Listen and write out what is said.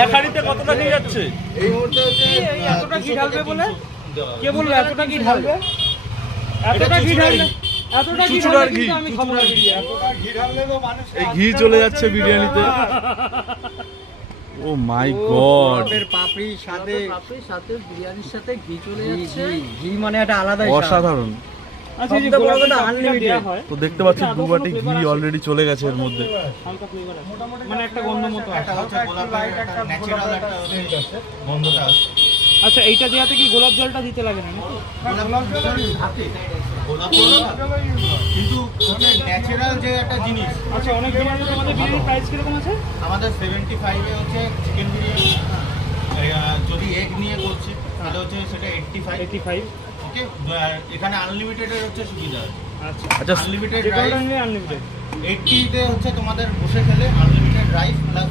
এক হাঁড়িতে কতটা ঘি যাচ্ছে? এই মুহূর্তে হচ্ছে এতটা ঘি ঢালবে বলে কে বললো এতটা ঘি ঢালবে? এতটা ঘি ঢালবে? এতটা ঘি চুচুড়ার ঢালবে ঘি। কিন্তু আমি খাবো না বিরিয়ানি। এতটা ঘি ঢাললে তো মানুষ এই ঘি চলে যাচ্ছে বিরিয়ানিতে। ও মাই গড, পাপড়ির সাথে সাথে বিরিয়ানির সাথে ঘি চলে ঘি যাচ্ছে। ঘি মানে একটা আলাদাই স্বাদ। অসাধারণ। আচ্ছা সবথেকে বড় কথা আনলিমিটেড তো দেখতে পাচ্ছি দু বাটি ঘি অলরেডি চলে গেছে এর মধ্যে। হালকা ফ্লেভার আছে মানে একটা গন্ধ মতো আছে। একটা হচ্ছে গোলাপের একটা ন্যাচারাল একটা সেন্ট আছে, গন্ধটা আছে। আচ্ছা এইটা দেওয়াতে কি গোলাপ জলটা দিতে লাগে না নাকি? গোলাপ জল থাকে, গোলাপ জল কিন্তু হচ্ছে ন্যাচারাল যে একটা জিনিস। আচ্ছা অনেক বিরিয়ানি তোমাদের বিরিয়ানির প্রাইস কিরকম আছে? আমাদের 75 এ হচ্ছে চিকেন বিরিয়ানি, যদি এগ নিয়ে করছি তাহলে হচ্ছে সেটা 85। 85। ওকে, এখানে আনলিমিটেডের হচ্ছে সুবিধা আছে। আচ্ছা আচ্ছা আনলিমিটেড যে রাইস কোনটা নিলে আনলিমিটেড। 80 তে হচ্ছে তোমাদের বসে খেলে আনলিমিটেড রাইস প্লাস